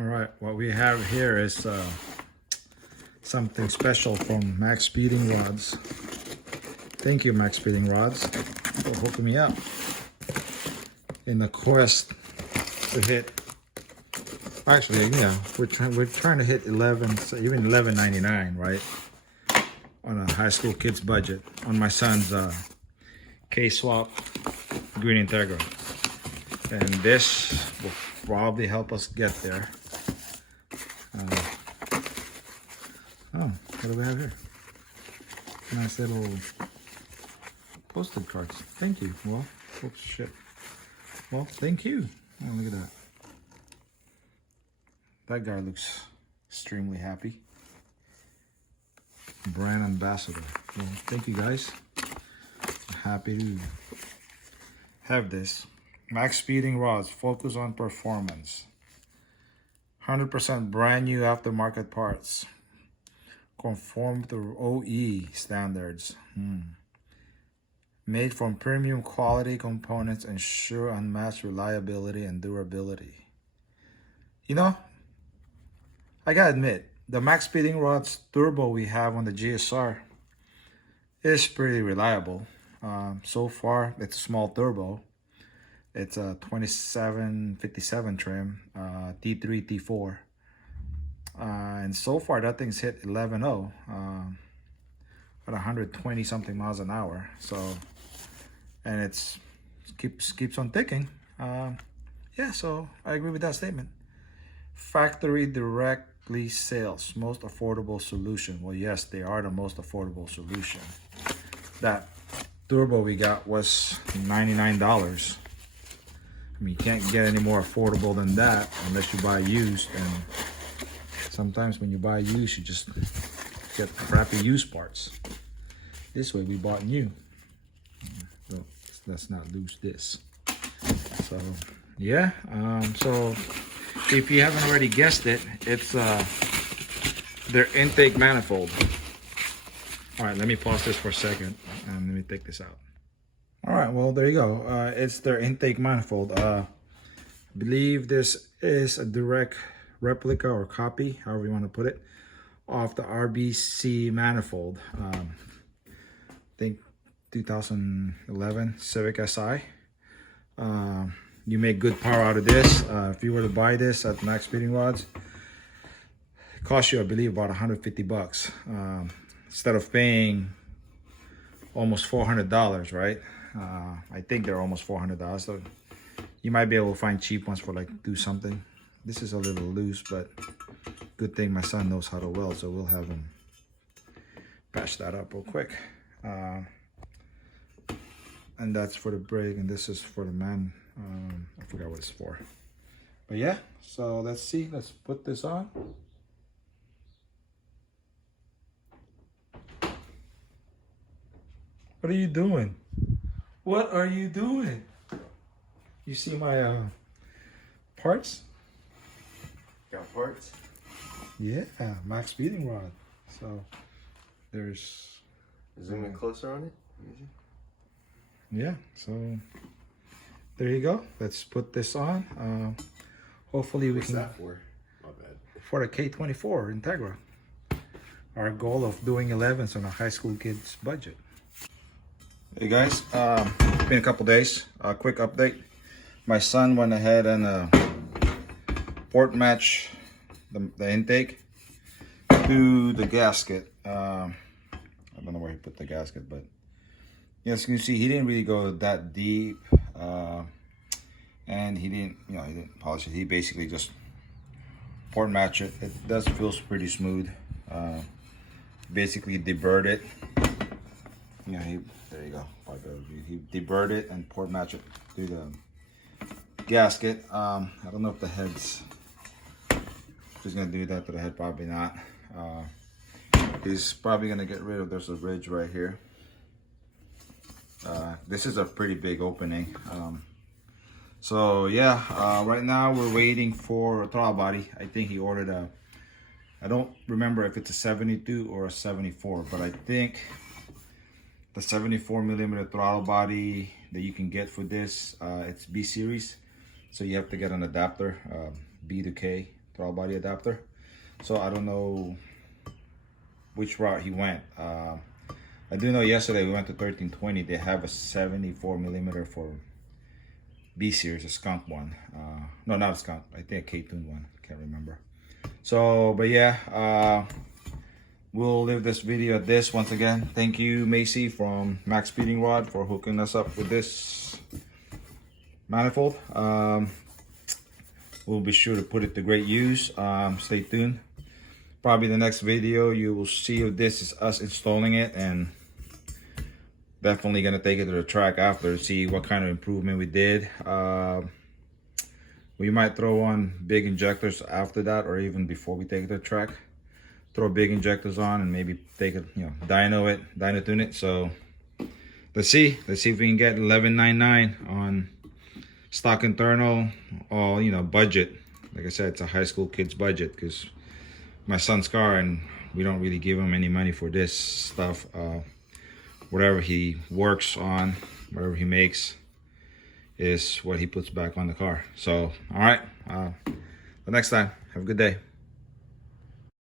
All right, what we have here is something special from MaxpeedingRods. Thank you, MaxpeedingRods, for hooking me up in the quest to hit. Actually, yeah, we're trying to hit 11, even 11.99, right? On a high school kid's budget on my son's K24 Green Integras, and this will probably help us get there. Oh, what do we have here? Nice little postage cards. Thank you. Well, oops, shit. Well, thank you. Oh, look at that. That guy looks extremely happy. Brand ambassador. Well, thank you guys. I'm happy to have this. MaxpeedingRods, focus on performance. 100% brand new aftermarket parts. Conform to OE standards. Made from premium quality components, ensure unmatched reliability and durability. You know, I gotta admit, the MaxpeedingRods turbo we have on the GSR is pretty reliable. So far, it's a small turbo. It's a 2757 trim, T3, T4. And so far, that thing's hit 11.0 at 120 something miles an hour. So, and it's keeps on ticking. Yeah, so I agree with that statement. Factory directly sales, most affordable solution. Well, yes, they are the most affordable solution. That turbo we got was $99. I mean, you can't get any more affordable than that unless you buy used, and sometimes when you buy used, you just get crappy used parts. This way we bought new. So let's not lose this. So yeah, so if you haven't already guessed it, it's their intake manifold. All right, let me pause this for a second and let me take this out. All right, well, there you go. It's their intake manifold. I believe this is a direct replica or copy, however you want to put it, of the RBC manifold. I think 2011 Civic Si. You make good power out of this. If you were to buy this at MaxpeedingRods, it costs you, I believe, about 150 bucks. Instead of paying almost $400, right? I think they're almost $400. So you might be able to find cheap ones for like do something. This is a little loose, but good thing my son knows how to weld, so we'll have him patch that up real quick. And that's for the brake, and this is for the man. I forgot what it's for. But yeah, so let's see. Let's put this on. What are you doing? What are you doing? You see my parts? Got parts? Yeah, MaxpeedingRod. So there's... Zoom in closer on it. Yeah, so there you go. Let's put this on. Hopefully we What's can... that for? My bad. For the K24 Integra. Our goal of doing 11s on a high school kid's budget. Hey guys, it's been a couple days. Quick update. My son went ahead and port match the intake to the gasket. I don't know where he put the gasket, but yes, you can see he didn't really go that deep, and he didn't polish it. He basically just port match it. It does feel pretty smooth. Basically deburred it. There you go. He deburred it and port match it through the gasket. I don't know if the head's just gonna do that to the head. Probably not. He's probably gonna get rid of. There's a ridge right here. This is a pretty big opening. So yeah, right now we're waiting for a throttle body. I think he ordered a, I don't remember if it's a 72 or a 74, but I think the 74 millimeter throttle body that you can get for this, it's B series. So you have to get an adapter, B to K throttle body adapter. So I don't know which route he went. I do know yesterday we went to 1320. They have a 74 millimeter for B series, a skunk one. No, not a skunk. I think a K-tune one. Can't remember. So, but yeah, we'll leave this video at this. Once again, thank you, Macy from MaxpeedingRods, for hooking us up with this manifold. We'll be sure to put it to great use. Stay tuned. Probably the next video you will see of this is us installing it, and definitely gonna take it to the track after to see what kind of improvement we did. We might throw on big injectors after that, or even before we take it to the track. Throw big injectors on and maybe take it, you know, dyno tune it. So let's see if we can get 1199 on stock internal, or you know, budget. Like I said, it's a high school kid's budget because my son's car, and we don't really give him any money for this stuff. Whatever he works on, whatever he makes, is what he puts back on the car. So, all right, the next time, have a good day.